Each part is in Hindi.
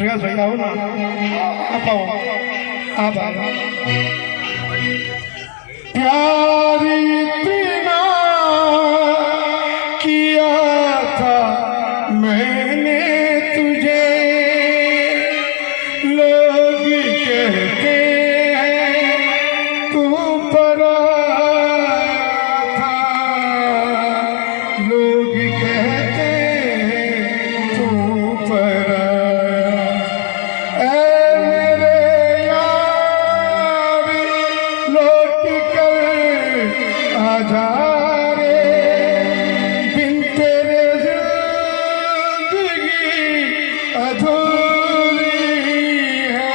प्रकाश भाई आओ ना, आप आओ, आप आओ। प्यार इतना किया था मैंने तुझे, लोग कहते हैं तू पराया था, लोग कहते हैं तू पराया। ऐ मेरे यार लौट कर आजा रे, बिन तेरे जिंदगी अधूरी है।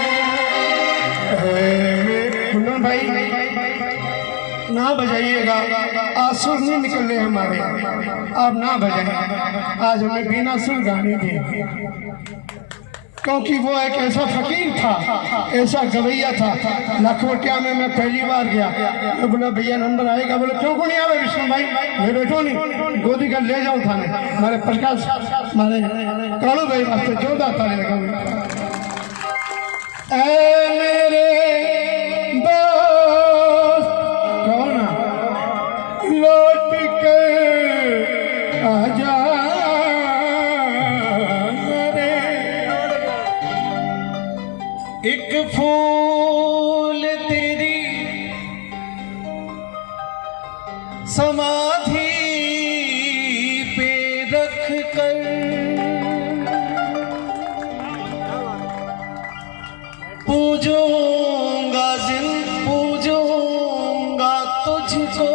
कुंदन भाई ना बजाइएगा, आंसू नहीं निकलने हमारे, आप ना बजाएं। आज हमें बिना सुर गाने थे, क्योंकि वो एक ऐसा फकीर था, ऐसा गवैया था। लखवटिया में मैं पहली बार गया, मैं बोला भैया नंबर आएगा, बोले क्यों को नहीं आ रहा विष्णु भाई, मैं बैठो नहीं, गोदी कर ले जाओ थाने। हमारे प्रकाश हमारे कालू भाई वास्ते जोरदार ताली लगाओ। ऐ मेरे दोस्त कौन लौट कर आजा रे, एक फूल तेरी समाधि पे रख कर, पूजूंगा तुझको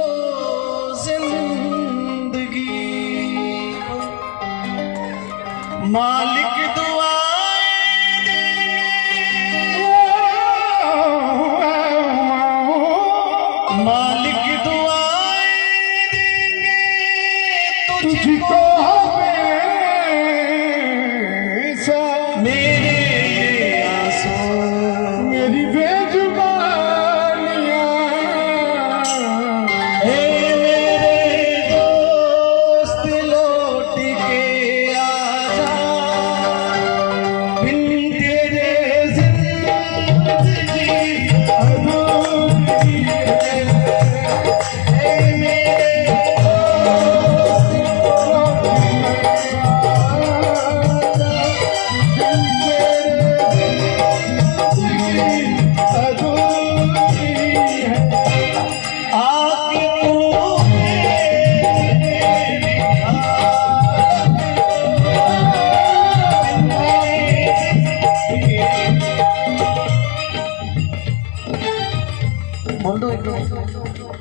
जिंदगी, मालिक मालिक दुआएं देंगे तुझको हमेशा, मेरे ये आंसू मेरी बेजुबानियां। ए मेरे दोस्त लौट के आजा, बिन तेरे जिंदगी अधूरी है।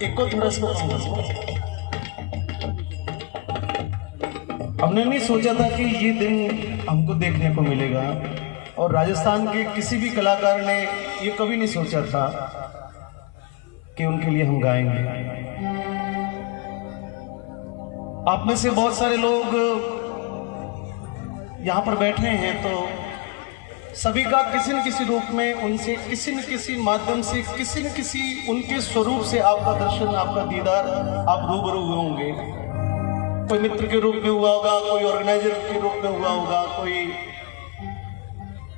एक को थोड़ा सा हमने नहीं सोचा था कि ये दिन हमको देखने को मिलेगा, और राजस्थान के किसी भी कलाकार ने ये कभी नहीं सोचा था कि उनके लिए हम गाएंगे। आप में से बहुत सारे लोग यहाँ पर बैठे हैं, तो सभी का किसी न किसी रूप में उनसे किसी न किसी माध्यम से किसी न किसी उनके स्वरूप से आपका दर्शन, आपका दीदार आप रूबरू हुए होंगे। कोई मित्र के रूप में हुआ होगा, कोई ऑर्गेनाइजर के रूप में हुआ होगा, कोई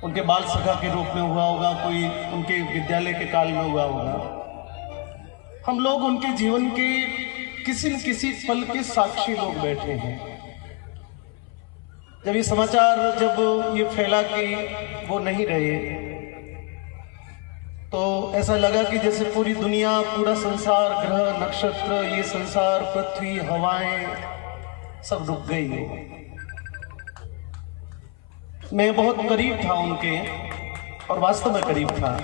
उनके बाल सखा के रूप में हुआ होगा, कोई उनके विद्यालय के काल में हुआ होगा। हम लोग उनके जीवन के किसी न किसी पल के साक्षी लोग बैठे हैं। जब ये समाचार जब ये फैला कि वो नहीं रहे, तो ऐसा लगा कि जैसे पूरी दुनिया, पूरा संसार, ग्रह नक्षत्र, ये संसार, पृथ्वी, हवाएं सब रुक गई है। मैं बहुत करीब था उनके, और वास्तव में करीब था।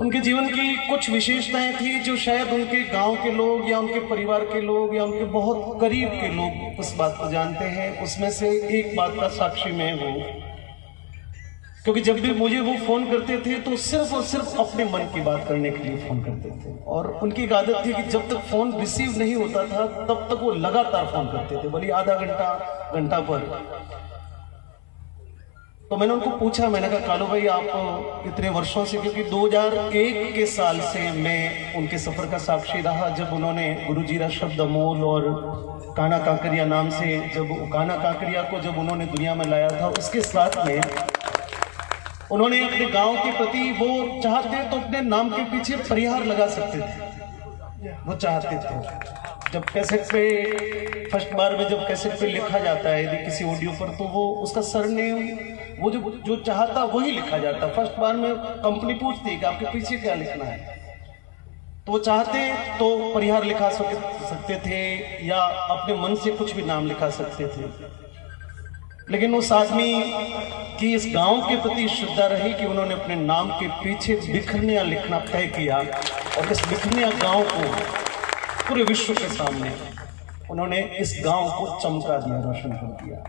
उनके जीवन की कुछ विशेषताएं थी जो शायद उनके गांव के लोग या उनके परिवार के लोग या उनके बहुत करीब के लोग उस बात को जानते हैं। उसमें से एक बात का साक्षी मैं हूं, क्योंकि जब भी मुझे वो फोन करते थे तो सिर्फ और सिर्फ अपने मन की बात करने के लिए फोन करते थे। और उनकी एक आदत थी कि जब तक फोन रिसीव नहीं होता था तब तक वो लगातार फोन करते थे, भले आधा घंटा, घंटा पर। तो मैंने उनको पूछा, मैंने कहा कालू भाई आप इतने वर्षों से, क्योंकि 2001 के साल से मैं उनके सफ़र का साक्षी रहा, जब उन्होंने गुरुजीरा शब्द अमोल और काना काकरिया नाम से, जब काना काकरिया को जब उन्होंने दुनिया में लाया था, उसके साथ में उन्होंने अपने गांव के प्रति, वो चाहते तो अपने नाम के पीछे परिहार लगा सकते थे, वो चाहते थे। जब कैसेट पे फर्स्ट बार में जब कैसेट पे लिखा जाता है यदि किसी ऑडियो पर, तो वो उसका सरनेम वो जो चाहता वही लिखा जाता। फर्स्ट बार में कंपनी पूछती है कि आपके पीछे क्या लिखना है, तो वो चाहते तो परिहार लिखा सकते थे या अपने मन से कुछ भी नाम लिखा सकते थे। लेकिन उस आदमी की इस गांव के प्रति श्रद्धा रही कि उन्होंने अपने नाम के पीछे बिखरनिया लिखना तय किया, और इस बिखरनिया गांव को पूरे विश्व के सामने उन्होंने इस गांव को चमका दिया, रोशन कर दिया।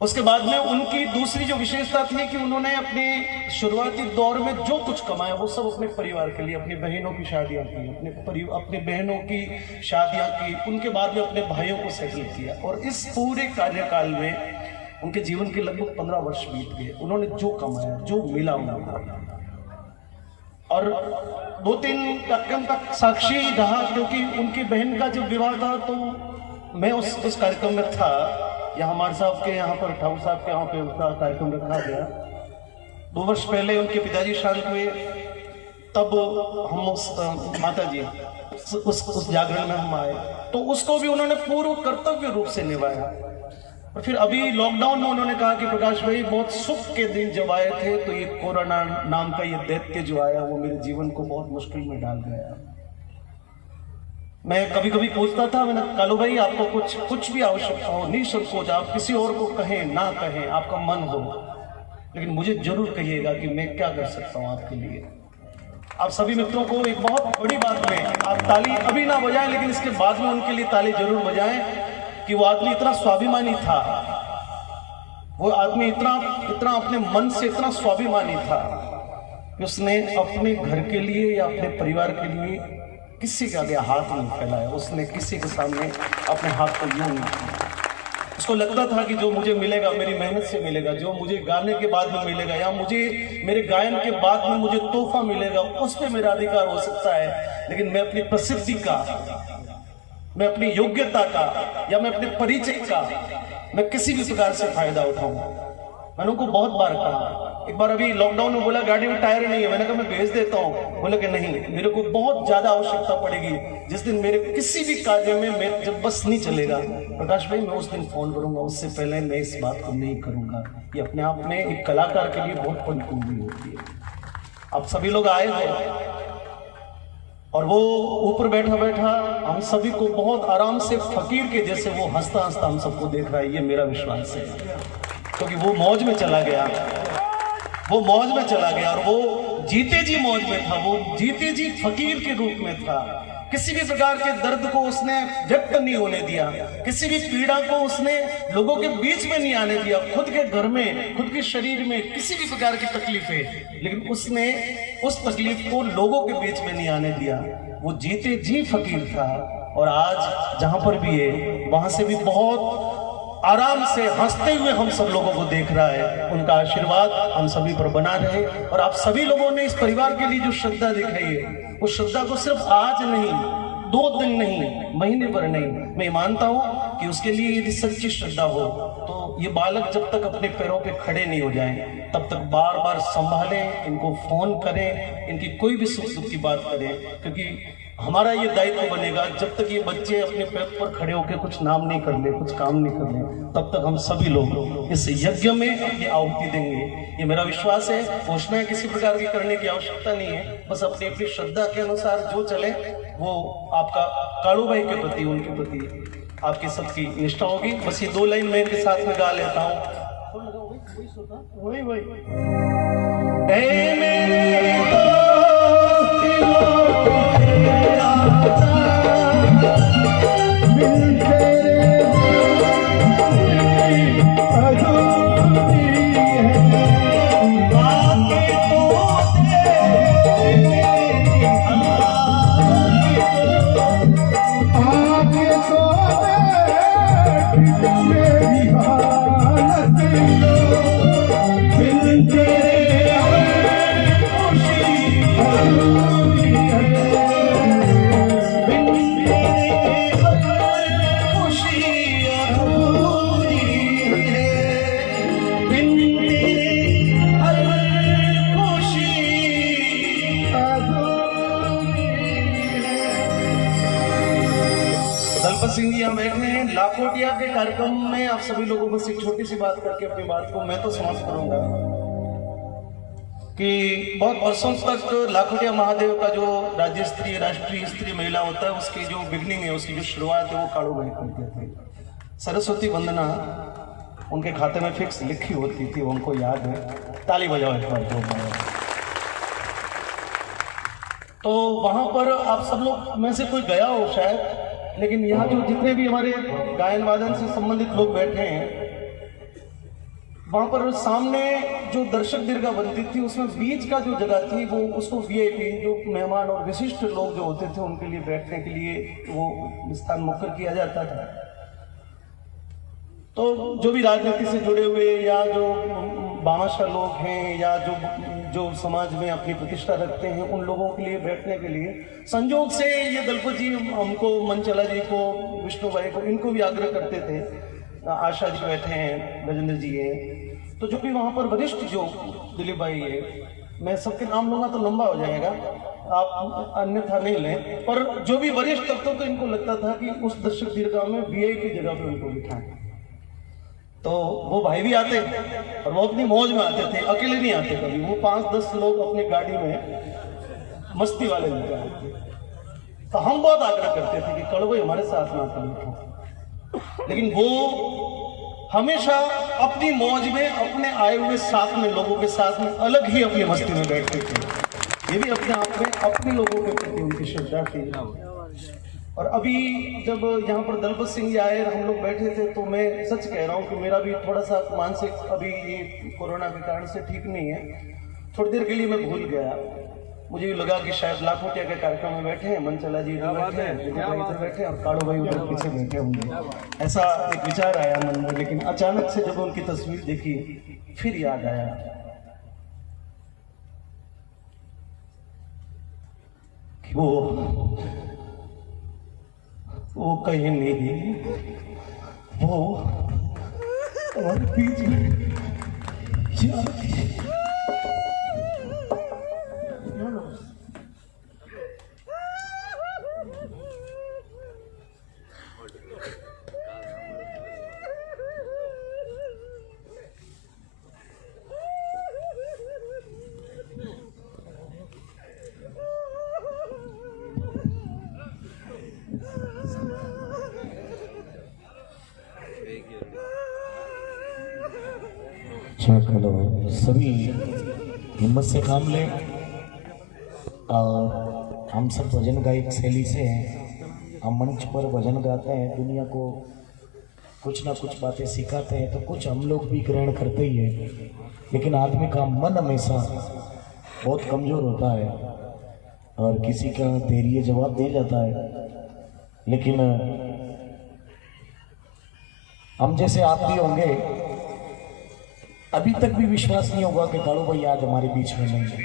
उसके बाद में उनकी दूसरी जो विशेषता थी कि उन्होंने अपने शुरुआती दौर में जो कुछ कमाया वो सब अपने परिवार के लिए, अपनी बहनों की शादियां की, अपने बहनों की शादियां की, उनके बाद में अपने भाइयों को सेटल किया। और इस पूरे कार्यकाल में उनके जीवन के लगभग 15 वर्ष बीत गए। उन्होंने जो कमाया, जो मिला उन्होंने, और 2-3 कार्यक्रम तक साक्षी रहा, क्योंकि उनकी बहन का जब विवाह था तो मैं उस कार्यक्रम में था। यहाँ हमारे साहब के यहाँ पर, ठाकुर साहब के यहाँ पे उसका कार्यक्रम रखा गया। 2 वर्ष पहले उनके पिताजी शांत हुए, तब हम उस माता जी उस जागरण में हम आए, तो उसको भी उन्होंने पूर्ण कर्तव्य रूप से निभाया। और फिर अभी लॉकडाउन में उन्होंने कहा कि प्रकाश भाई बहुत सुख के दिन जब आए थे, तो ये कोरोना नाम का ये दैत्य जो आया वो मेरे जीवन को बहुत मुश्किल में डाल गया। मैं कभी कभी पूछता था, मैंने कालू भाई आपको कुछ भी आवश्यकता हो, निसंकोच आप किसी और को कहें ना कहें, आपका मन हो, लेकिन मुझे जरूर कहिएगा कि मैं क्या कर सकता हूँ आपके लिए। आप सभी मित्रों को एक बहुत बड़ी बात में, आप ताली अभी ना बजाएं, लेकिन इसके बाद में उनके लिए ताली जरूर बजाएं कि वो आदमी इतना स्वाभिमानी था, वो आदमी इतना अपने मन से इतना स्वाभिमानी था कि उसने अपने घर के लिए या अपने परिवार के लिए किसी के आगे हाथ नहीं फैलाया। उसने किसी के सामने अपने हाथ को यूं नहीं किया। उसको लगता था कि जो मुझे मिलेगा मेरी मेहनत से मिलेगा, जो मुझे गाने के बाद में मिलेगा या मुझे मेरे गायन के बाद में मुझे तोहफा मिलेगा, उस पर मेरा अधिकार हो सकता है, लेकिन मैं अपनी प्रसिद्धि का, मैं अपनी योग्यता का या मैं अपने परिचय का मैं किसी भी प्रकार से फायदा उठाऊंगा। मैंने उनको बहुत बार कहा। एक बार अभी लॉकडाउन में बोला गाड़ी में टायर नहीं है, मैंने कहा मैं भेज देता हूँ। बोला कि नहीं, मेरे को बहुत ज्यादा आवश्यकता पड़ेगी, जिस दिन मेरे किसी भी कार्य में मैं जब बस नहीं चलेगा प्रकाश भाई मैं उस दिन फोन करूंगा, उससे पहले मैं इस बात को नहीं करूंगा। ये अपने आप में एक कलाकार के लिए बहुत बड़ी कुंजी होती है। आप सभी लोग आए हो और वो ऊपर बैठा बैठा हम सभी को बहुत आराम से फकीर के जैसे वो हंसता हंसता हम सबको देख रहा है। ये मेरा विश्वास है, क्योंकि वो मौज में चला गया, वो मौज में चला गया और वो जीते जी मौज में था, वो जीते जी फकीर के रूप में था। किसी भी प्रकार के दर्द को उसने व्यक्त नहीं होने दिया, किसी भी पीड़ा को उसने लोगों के बीच में नहीं आने दिया। खुद के घर में, खुद के शरीर में किसी भी प्रकार की तकलीफ है, लेकिन उसने उस तकलीफ को लोगों के बीच में नहीं आने दिया। वो जीते जी फकीर था और आज जहां पर भी है वहां से भी बहुत आराम से हंसते हुए हम सब लोगों को देख रहा है। उनका आशीर्वाद हम सभी पर बना रहे और आप सभी लोगों ने इस परिवार के लिए जो श्रद्धा दिखाई है, उस श्रद्धा को सिर्फ आज नहीं, 2 दिन नहीं, महीने भर नहीं, मैं मानता हूं कि उसके लिए यदि सच्ची श्रद्धा हो तो ये बालक जब तक अपने पैरों पे खड़े नहीं हो जाएं तब तक बार बार संभालें, इनको फोन करें, इनकी कोई भी सुख दुख की बात करें, क्योंकि हमारा ये दायित्व बनेगा जब तक ये बच्चे अपने पैर पर खड़े होकर कुछ नाम नहीं कर ले, कुछ काम नहीं कर ले, तब तक हम सभी लोग इस यज्ञ में अपनी आहुति देंगे। ये मेरा विश्वास है। घोषणाएं किसी प्रकार की करने की आवश्यकता नहीं है, बस अपनी अपनी श्रद्धा के अनुसार जो चले वो आपका कालू भाई के प्रति, उनके प्रति आपकी सबकी निष्ठा होगी। बस ये 2 लाइन मैं इनके साथ में गा लेता हूँ। मेरी हालत दलपत सिंह जी यहाँ बैठे हैं लाखोटिया के कार्यक्रम में। आप सभी लोगों को एक छोटी सी बात करके अपनी बात को मैं तो समाप्त करूंगा कि बहुत वर्षों तक लाखोटिया महादेव का जो राज्य स्तरीय राष्ट्रीय स्तरीय मेला होता है उसकी जो बिगनिंग है, उसकी जो शुरुआत है वो काड़ू भाई करते थे। सरस्वती वंदना उनके खाते में फिक्स लिखी होती थी, उनको याद है। ताली बजाओ एक बार। तो वहां पर आप सब लोग में से कोई गया हो शायद, लेकिन यहाँ जो जितने भी हमारे गायन वादन से संबंधित लोग बैठे हैं, वहां पर सामने जो दर्शक दीर्घा बनती थी उसमें बीच का जो जगह थी वो उसको वीआईपी जो मेहमान और विशिष्ट लोग जो होते थे उनके लिए बैठने के लिए वो स्थान मुकर किया जाता था। तो जो भी राजनीति से जुड़े हुए या जो भामाशाह लोग हैं या जो समाज में अपनी प्रतिष्ठा रखते हैं उन लोगों के लिए बैठने के लिए संयोग से ये दलपत जी हमको, मनचला जी को, विष्णु भाई को, इनको भी आग्रह करते थे। आशा जी बैठे हैं, गजेंद्र जी हैं, तो जो भी वहाँ पर वरिष्ठ जो दिलीप भाई है, मैं सबके नाम लूंगा तो लंबा हो जाएगा, आप अन्यथा नहीं लें, पर जो भी वरिष्ठ तत्वों को इनको लगता था कि उस दर्शक दीर्घा में वीआईपी जगह पर उनको बिठाएं। तो वो भाई भी आते और वो अपनी मौज में आते थे, अकेले नहीं आते कभी। वो 5-10 लोग अपनी गाड़ी में मस्ती वाले लेके आते। तो हम बहुत आग्रह करते थे कि कड़वे हमारे साथ ना बैठो, लेकिन वो हमेशा अपनी मौज में अपने आए हुए साथ में लोगों के साथ में अलग ही अपनी मस्ती में बैठते थे। ये भी अपने आप में अपने लोगों के प्रति उनकी श्रद्धा थी। और अभी जब यहाँ पर दलपत सिंह जी आए और हम लोग बैठे थे तो मैं सच कह रहा हूँ कि मेरा भी थोड़ा सा मानसिक अभी ये कोरोना के कारण से ठीक नहीं है। थोड़ी देर के लिए मैं भूल गया, मुझे भी लगा कि शायद लाखोटिया के कार्यक्रम में बैठे हैं, मनचला जी इधर बैठे हैं, विजय भाई इधर बैठे हैं और काड़ू भाई उधर पीछे बैठे होंगे, ऐसा एक विचार आया मन में। लेकिन अचानक से जब उनकी तस्वीर देखी फिर याद आया कि वो कहीं नहीं, वो हमारे बीच में चलो सभी हिम्मत से काम लें। और हम सब भजन गायक शैली से हैं, हम मंच पर भजन गाते हैं, दुनिया को कुछ ना कुछ बातें सिखाते हैं, तो कुछ हम लोग भी ग्रहण करते ही हैं। लेकिन आदमी का मन हमेशा बहुत कमज़ोर होता है और किसी का धैर्य जवाब दे जाता है। लेकिन हम जैसे आप भी होंगे, अभी तक भी विश्वास नहीं होगा कि काड़ू भाई आज हमारे बीच में नहीं है।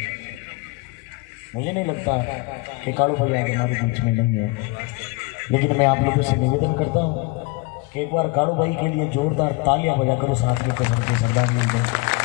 मुझे नहीं लगता कि काड़ू भाई आज हमारे बीच में नहीं है। लेकिन मैं आप लोगों से निवेदन करता हूँ कि एक बार काड़ू भाई के लिए जोरदार तालियां बजा करो, साथ में कसम से श्रद्धांजलि दें।